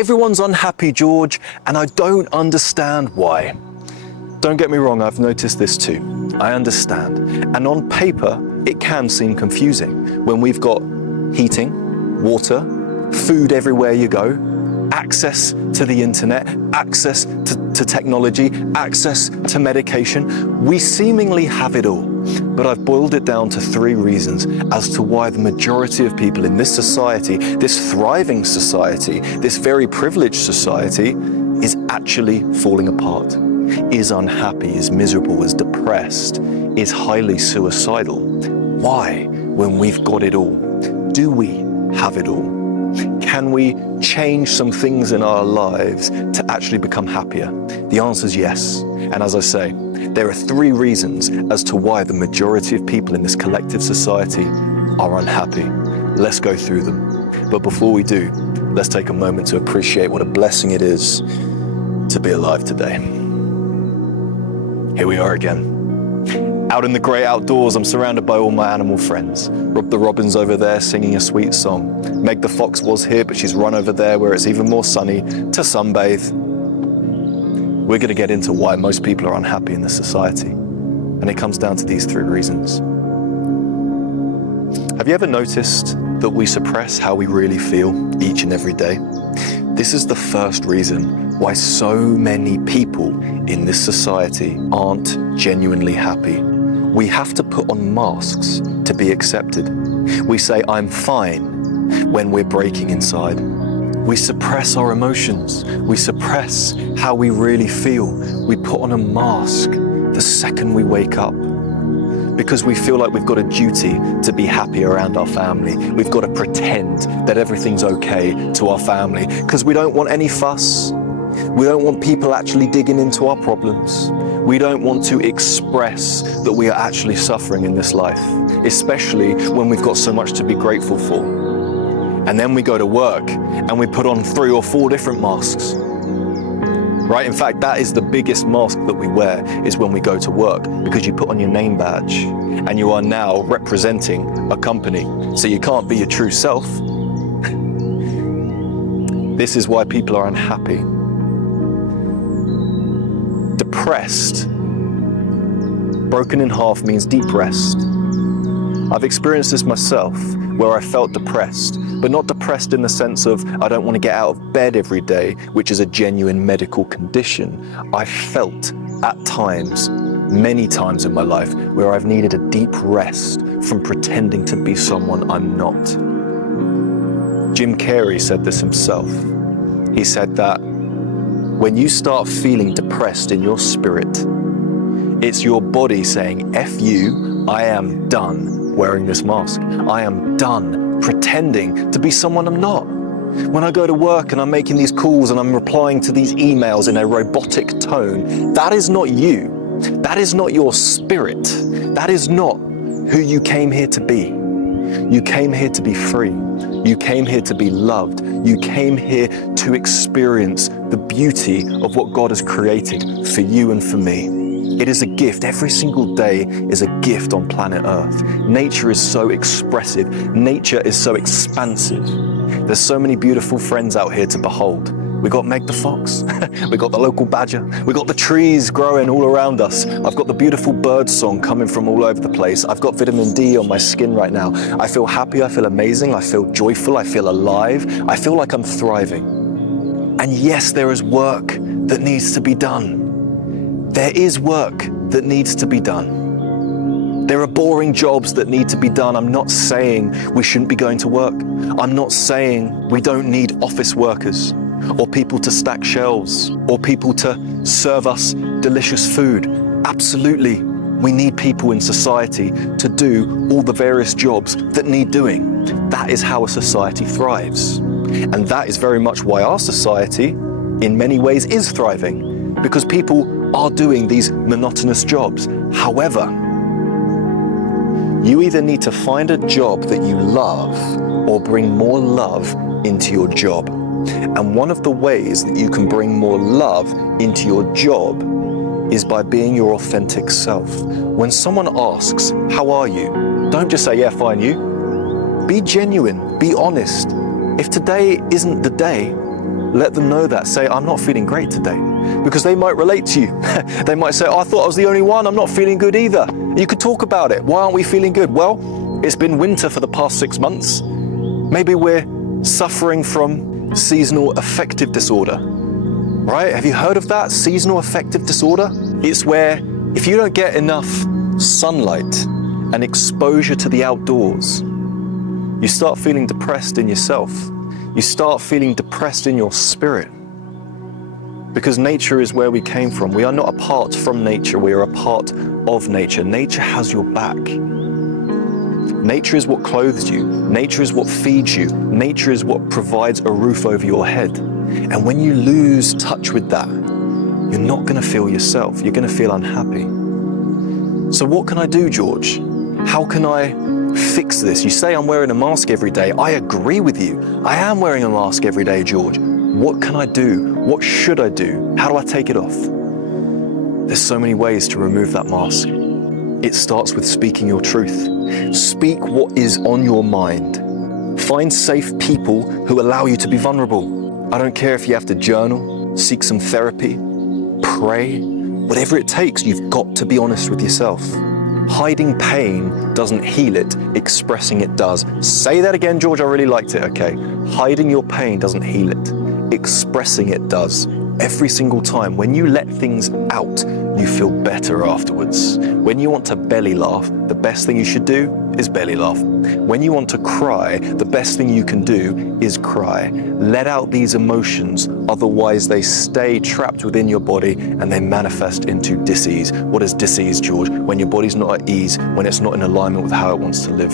Everyone's unhappy, George, and I don't understand why. Don't get me wrong, I've noticed this too. I understand. And on paper, it can seem confusing when we've got heating, water, food everywhere you go, access to the internet, access to technology, access to medication. We seemingly have it all. But I've boiled it down to 3 reasons as to why the majority of people in this society, this thriving society, this very privileged society, is actually falling apart, is unhappy, is miserable, is depressed, is highly suicidal. Why, when we've got it all? Do we have it all? Can we change some things in our lives to actually become happier? The answer is yes. And as I say, there are 3 reasons as to why the majority of people in this collective society are unhappy. Let's go through them. But before we do, let's take a moment to appreciate what a blessing it is to be alive today. Here we are again. Out in the great outdoors, I'm surrounded by all my animal friends. Rob the robin's over there singing a sweet song. Meg the fox was here, but she's run over there where it's even more sunny to sunbathe. We're going to get into why most people are unhappy in this society. And it comes down to these 3 reasons. Have you ever noticed that we suppress how we really feel each and every day? This is the first reason why so many people in this society aren't genuinely happy. We have to put on masks to be accepted. We say, I'm fine, when we're breaking inside. We suppress our emotions. We suppress how we really feel. We put on a mask the second we wake up because we feel like we've got a duty to be happy around our family. We've got to pretend that everything's okay to our family because we don't want any fuss. We don't want people actually digging into our problems. We don't want to express that we are actually suffering in this life, especially when we've got so much to be grateful for. And then we go to work and we put on 3 or 4 different masks. Right? In fact, that is the biggest mask that we wear, is when we go to work, because you put on your name badge and you are now representing a company. So you can't be your true self. This is why people are unhappy. Depressed. Broken in half means deep rest. I've experienced this myself, where I felt depressed, but not depressed in the sense of I don't want to get out of bed every day, which is a genuine medical condition. I felt at times, many times in my life, where I've needed a deep rest from pretending to be someone I'm not. Jim Carrey said this himself. He said that when you start feeling depressed in your spirit, it's your body saying, F you, I am done wearing this mask. I am done pretending to be someone I'm not. When I go to work and I'm making these calls and I'm replying to these emails in a robotic tone, that is not you. That is not your spirit. That is not who you came here to be. You came here to be free. You came here to be loved. You came here to experience the beauty of what God has created for you and for me. It is a gift. Every single day is a gift on planet Earth. Nature is so expressive. Nature is so expansive. There's so many beautiful friends out here to behold. We got Meg the fox. We got the local badger. We got the trees growing all around us. I've got the beautiful bird song coming from all over the place. I've got vitamin D on my skin right now. I feel happy. I feel amazing. I feel joyful. I feel alive. I feel like I'm thriving. And yes, there is work that needs to be done. There is work that needs to be done. There are boring jobs that need to be done. I'm not saying we shouldn't be going to work. I'm not saying we don't need office workers or people to stack shelves or people to serve us delicious food. Absolutely, we need people in society to do all the various jobs that need doing. That is how a society thrives. And that is very much why our society, in many ways, is thriving, because people are doing these monotonous jobs. However, you either need to find a job that you love or bring more love into your job. And one of the ways that you can bring more love into your job is by being your authentic self. When someone asks, how are you? Don't just say, yeah, fine, you. Be genuine, be honest. If today isn't the day, Let them know that. Say, I'm not feeling great today. Because they might relate to you. They might say, I thought I was the only one. I'm not feeling good either. You could talk about it. Why aren't we feeling good? Well, it's been winter for the past 6 months. Maybe we're suffering from seasonal affective disorder. Right? Have you heard of that? Seasonal affective disorder? It's where if you don't get enough sunlight and exposure to the outdoors, you start feeling depressed in yourself. You start feeling depressed in your spirit. Because nature is where we came from. We are not apart from nature, we are a part of nature. Nature has your back. Nature is what clothes you. Nature is what feeds you. Nature is what provides a roof over your head. And when you lose touch with that, you're not going to feel yourself. You're going to feel unhappy. So what can I do, George? How can I fix this? You say I'm wearing a mask every day. I agree with you. I am wearing a mask every day, George. What can I do? What should I do? How do I take it off? There's so many ways to remove that mask. It starts with speaking your truth. Speak what is on your mind. Find safe people who allow you to be vulnerable. I don't care if you have to journal, seek some therapy, pray, whatever it takes, you've got to be honest with yourself. Hiding pain doesn't heal it, expressing it does. Say that again, George, I really liked it, okay. Hiding your pain doesn't heal it, expressing it does. Every single time, when you let things out, you feel better afterwards. When you want to belly laugh, the best thing you should do is belly laugh. When you want to cry, the best thing you can do is cry. Let out these emotions, otherwise they stay trapped within your body and they manifest into dis-ease. What is dis-ease, George? When your body's not at ease, when it's not in alignment with how it wants to live.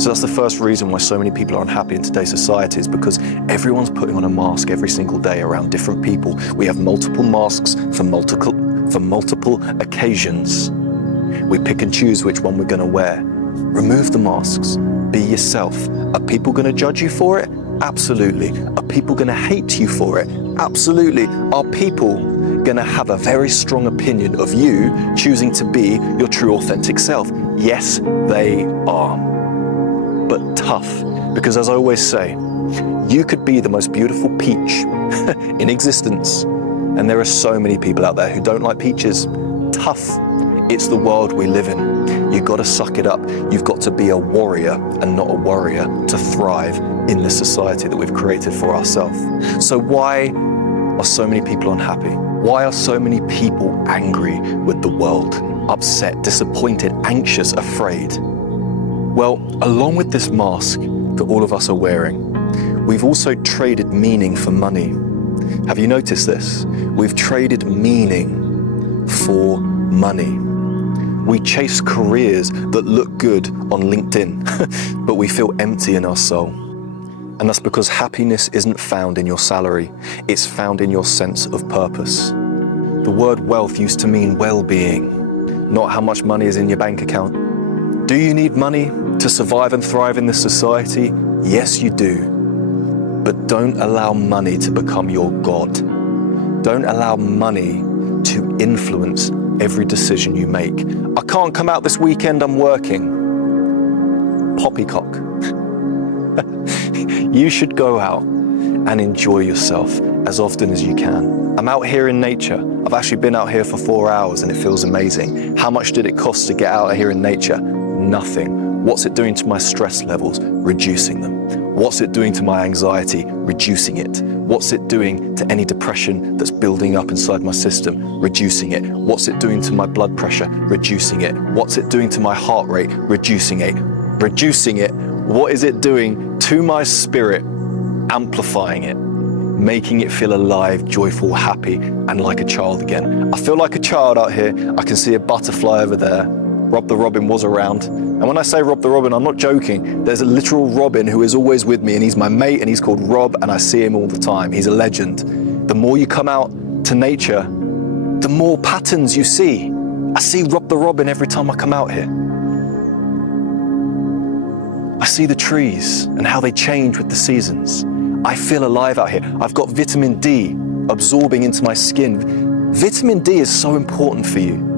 So that's the first reason why so many people are unhappy in today's society, is because everyone's putting on a mask every single day around different people. We have multiple masks for multiple occasions. We pick and choose which one we're going to wear. Remove the masks. Be yourself. Are people going to judge you for it? Absolutely. Are people going to hate you for it? Absolutely. Are people going to have a very strong opinion of you choosing to be your true authentic self? Yes, they are. But tough, because as I always say, you could be the most beautiful peach in existence, and there are so many people out there who don't like peaches. Tough. It's the world we live in. You've got to suck it up. You've got to be a warrior and not a worrier to thrive in the society that we've created for ourselves. So why are so many people unhappy? Why are so many people angry with the world? Upset, disappointed, anxious, afraid? Well, along with this mask that all of us are wearing, we've also traded meaning for money. Have you noticed this? We've traded meaning for money. We chase careers that look good on LinkedIn, but we feel empty in our soul. And that's because happiness isn't found in your salary, it's found in your sense of purpose. The word wealth used to mean well-being, not how much money is in your bank account. Do you need money to survive and thrive in this society? Yes, you do. But don't allow money to become your God. Don't allow money to influence every decision you make. I can't come out this weekend, I'm working. Poppycock. You should go out and enjoy yourself as often as you can. I'm out here in nature. I've actually been out here for 4 hours and it feels amazing. How much did it cost to get out here in nature? Nothing. What's it doing to my stress levels? Reducing them. What's it doing to my anxiety? Reducing it. What's it doing to any depression that's building up inside my system? Reducing it. What's it doing to my blood pressure? Reducing it. What's it doing to my heart rate? Reducing it. Reducing it. What is it doing to my spirit? Amplifying it. Making it feel alive, joyful, happy, and like a child again. I feel like a child out here. I can see a butterfly over there. Rob the Robin was around. And when I say Rob the Robin, I'm not joking. There's a literal Robin who is always with me, and he's my mate, and he's called Rob, and I see him all the time. He's a legend. The more you come out to nature, the more patterns you see. I see Rob the Robin every time I come out here. I see the trees and how they change with the seasons. I feel alive out here. I've got vitamin D absorbing into my skin. Vitamin D is so important for you.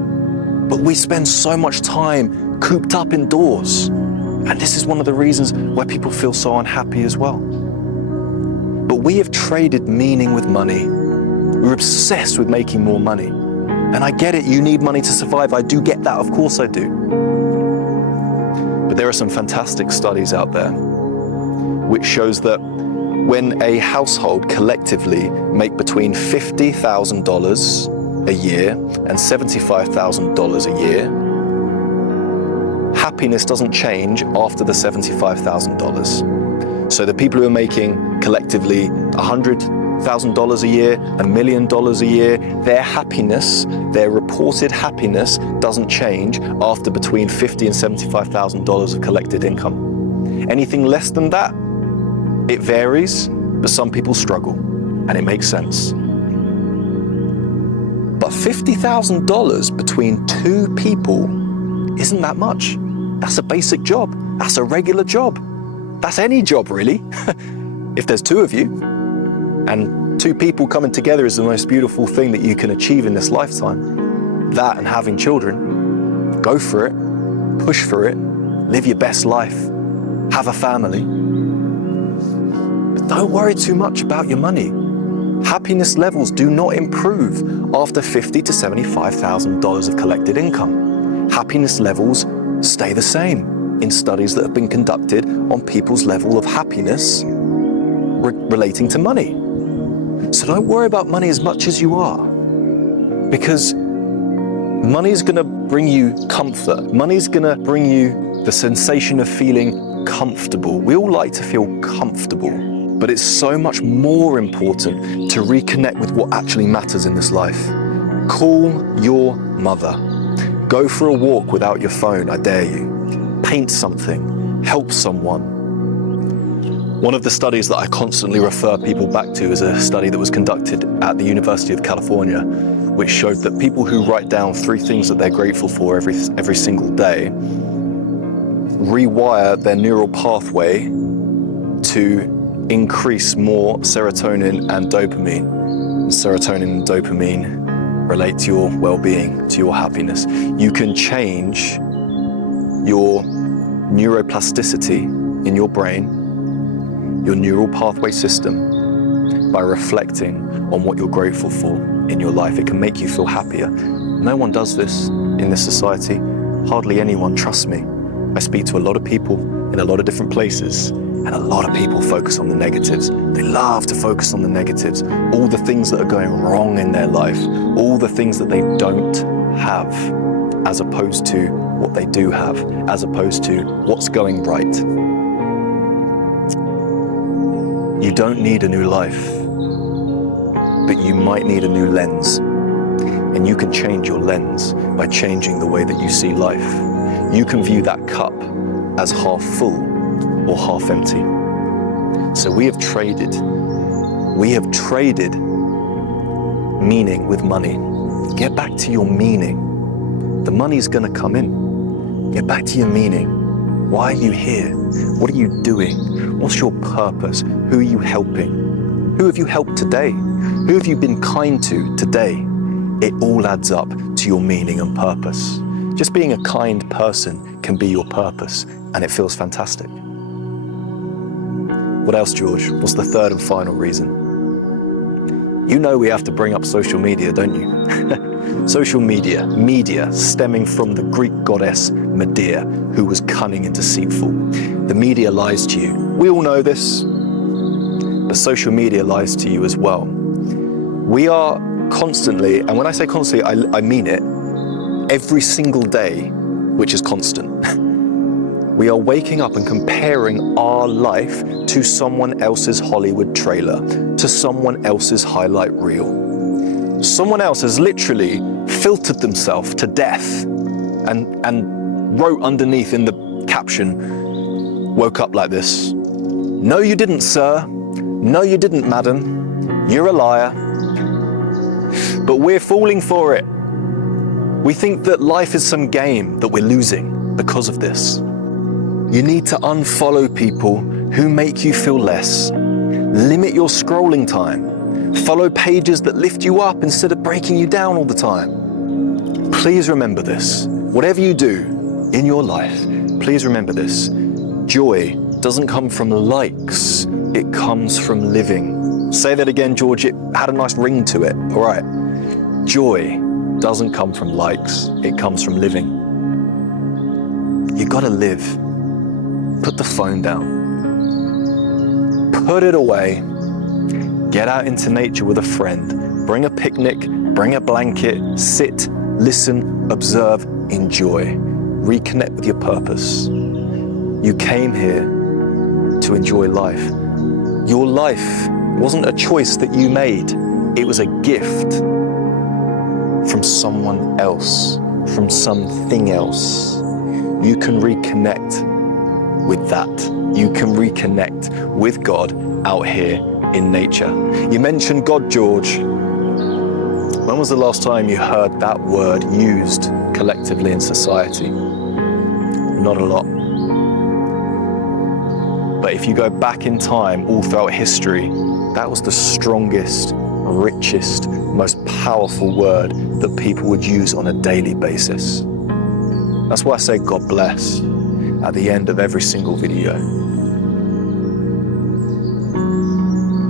But we spend so much time cooped up indoors. And this is one of the reasons why people feel so unhappy as well. But we have traded meaning with money. We're obsessed with making more money. And I get it, you need money to survive. I do get that, of course I do. But there are some fantastic studies out there which shows that when a household collectively make between $50,000 a year and $75,000 a year, happiness doesn't change after the $75,000. So the people who are making collectively $100,000 a year, $1 million a year, their happiness, their reported happiness doesn't change after between $50,000 and $75,000 of collected income. Anything less than that, it varies, but some people struggle, and it makes sense. But $50,000 between two people isn't that much. That's a basic job. That's a regular job. That's any job, really. If there's two of you, and two people coming together is the most beautiful thing that you can achieve in this lifetime. That and having children. Go for it. Push for it. Live your best life. Have a family. But don't worry too much about your money. Happiness levels do not improve after $50,000 to $75,000 of collected income. Happiness levels stay the same in studies that have been conducted on people's level of happiness relating to money. So don't worry about money as much as you are, because money's gonna bring you comfort. Money's gonna bring you the sensation of feeling comfortable. We all like to feel comfortable, but it's so much more important to reconnect with what actually matters in this life. Call your mother. Go for a walk without your phone, I dare you. Paint something, help someone. One of the studies that I constantly refer people back to is a study that was conducted at the University of California, which showed that people who write down 3 things that they're grateful for every single day rewire their neural pathway to increase more serotonin and dopamine. Serotonin and dopamine relate to your well-being, to your happiness. You can change your neuroplasticity in your brain, your neural pathway system, by reflecting on what you're grateful for in your life. It can make you feel happier. No one does this in this society. Hardly anyone, trust me. I speak to a lot of people in a lot of different places, and a lot of people focus on the negatives. They love to focus on the negatives, all the things that are going wrong in their life, all the things that they don't have, as opposed to what they do have, as opposed to what's going right. You don't need a new life, but you might need a new lens. And you can change your lens by changing the way that you see life. You can view that cup as half full or half empty. So we have traded meaning with money. Get back to your meaning. The money's gonna come in. Get back to your meaning. Why are you here? What are you doing? What's your purpose? Who are you helping? Who have you helped today? Who have you been kind to today? It all adds up to your meaning and purpose. Just being a kind person can be your purpose, and it feels fantastic. What else, George? What's the third and final reason? You know we have to bring up social media, don't you? Social media, stemming from the Greek goddess Medea, who was cunning and deceitful. The media lies to you. We all know this, but social media lies to you as well. We are constantly, and when I say constantly, I mean it, every single day, which is constant. We are waking up and comparing our life to someone else's Hollywood trailer, to someone else's highlight reel. Someone else has literally filtered themselves to death and wrote underneath in the caption, woke up like this. No, you didn't, sir. No, you didn't, madam. You're a liar. But we're falling for it. We think that life is some game that we're losing because of this. You need to unfollow people who make you feel less. Limit your scrolling time. Follow pages that lift you up instead of breaking you down all the time. Please remember this. Whatever you do in your life, please remember this. Joy doesn't come from likes, it comes from living. Say that again, George. It had a nice ring to it. All right. Joy doesn't come from likes. It comes from living. You gotta live. Put the phone down. Put it away. Get out into nature with a friend. Bring a picnic, bring a blanket, sit, listen, observe, enjoy. Reconnect with your purpose. You came here to enjoy life. Your life wasn't a choice that you made. It was a gift from someone else, from something else. You can reconnect with that. You can reconnect with God out here in nature. You mentioned God, George. When was the last time you heard that word used collectively in society? Not a lot. But if you go back in time, all throughout history, that was the strongest, richest, most powerful word that people would use on a daily basis. That's why I say God bless at the end of every single video.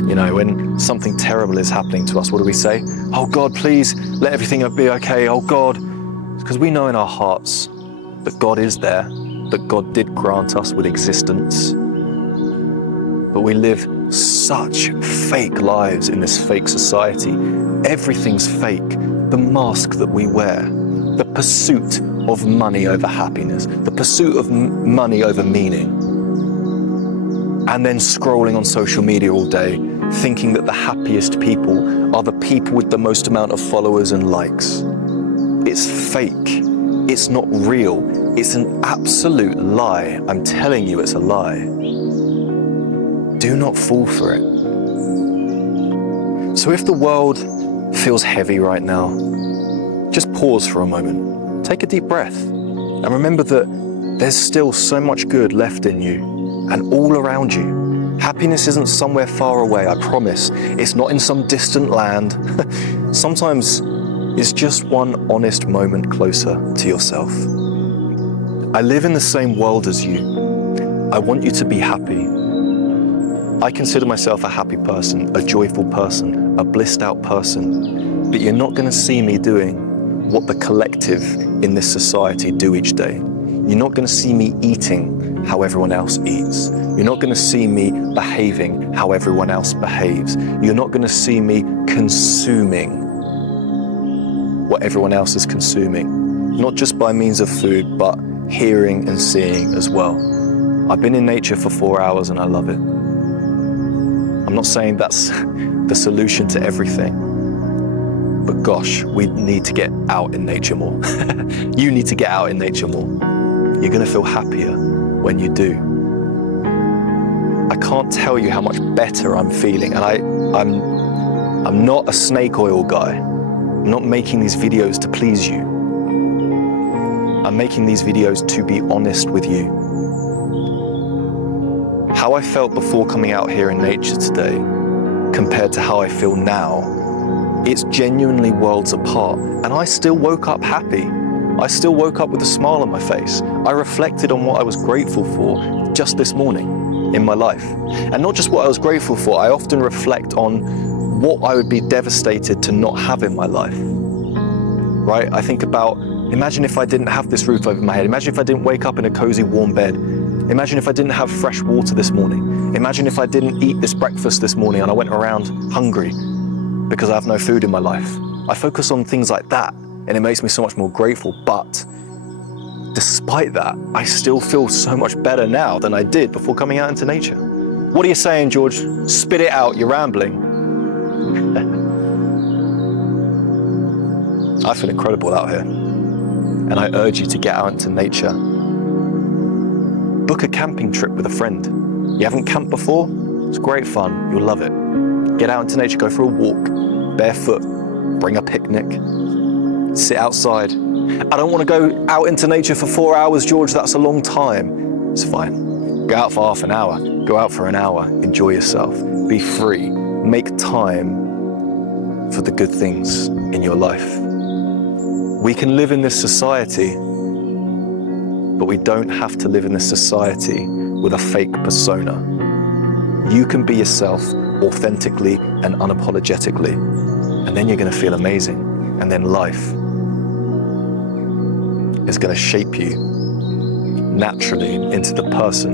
You know, when something terrible is happening to us, what do we say? Oh God, please let everything be okay. Oh God. Because we know in our hearts that God is there, that God did grant us with existence. But we live such fake lives in this fake society. Everything's fake. The mask that we wear, the pursuit of money over happiness, the pursuit of money over meaning. And then scrolling on social media all day, thinking that the happiest people are the people with the most amount of followers and likes. It's fake. It's not real. It's an absolute lie. I'm telling you, it's a lie. Do not fall for it. So if the world feels heavy right now, just pause for a moment. Take a deep breath and remember that there's still so much good left in you and all around you. Happiness isn't somewhere far away, I promise. It's not in some distant land. Sometimes it's just one honest moment closer to yourself. I live in the same world as you. I want you to be happy. I consider myself a happy person, a joyful person, a blissed out person. But you're not going to see me doing what the collective in this society do each day. You're not going to see me eating how everyone else eats. You're not going to see me behaving how everyone else behaves. You're not going to see me consuming what everyone else is consuming. Not just by means of food, but hearing and seeing as well. I've been in nature for 4 hours and I love it. I'm not saying that's the solution to everything. But gosh, we need to get out in nature more. You need to get out in nature more. You're going to feel happier when you do. I can't tell you how much better I'm feeling. And I'm not a snake oil guy. I'm not making these videos to please you. I'm making these videos to be honest with you. How I felt before coming out here in nature today compared to how I feel now, it's genuinely worlds apart. And I still woke up happy. I still woke up with a smile on my face. I reflected on what I was grateful for just this morning in my life. And not just what I was grateful for, I often reflect on what I would be devastated to not have in my life. Right? I think about, imagine if I didn't have this roof over my head. Imagine if I didn't wake up in a cozy, warm bed. Imagine if I didn't have fresh water this morning. Imagine if I didn't eat this breakfast this morning and I went around hungry because I have no food in my life. I focus on things like that and it makes me so much more grateful. But despite that, I still feel so much better now than I did before coming out into nature. What are you saying, George? Spit it out, you're rambling. I feel incredible out here. And I urge you to get out into nature. Book a camping trip with a friend. You haven't camped before? It's great fun, you'll love it. Get out into nature, go for a walk, barefoot, bring a picnic, sit outside. I don't want to go out into nature for 4 hours, George, that's a long time. It's fine. Go out for half an hour, go out for an hour, enjoy yourself, be free, make time for the good things in your life. We can live in this society, but we don't have to live in this society with a fake persona. You can be yourself authentically and unapologetically. And then you're going to feel amazing. And then life is going to shape you naturally into the person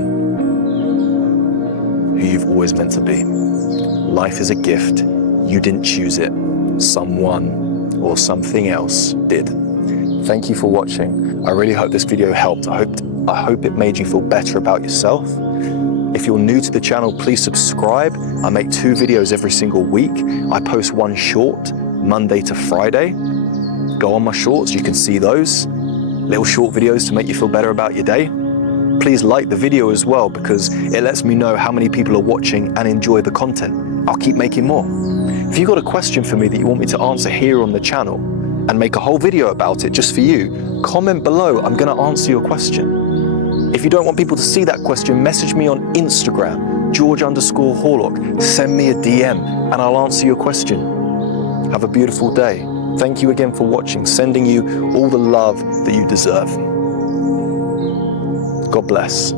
who you've always meant to be. Life is a gift. You didn't choose it. Someone or something else did. Thank you for watching. I really hope this video helped. I hope it made you feel better about yourself. If you're new to the channel, please subscribe. I make 2 videos every single week. I post one short Monday to Friday. Go on my shorts, you can see those. Little short videos to make you feel better about your day. Please like the video as well, because it lets me know how many people are watching and enjoy the content. I'll keep making more. If you've got a question for me that you want me to answer here on the channel and make a whole video about it just for you, comment below. I'm going to answer your question. If you don't want people to see that question, message me on Instagram, George_Horlock. Send me a DM and I'll answer your question. Have a beautiful day. Thank you again for watching, sending you all the love that you deserve. God bless.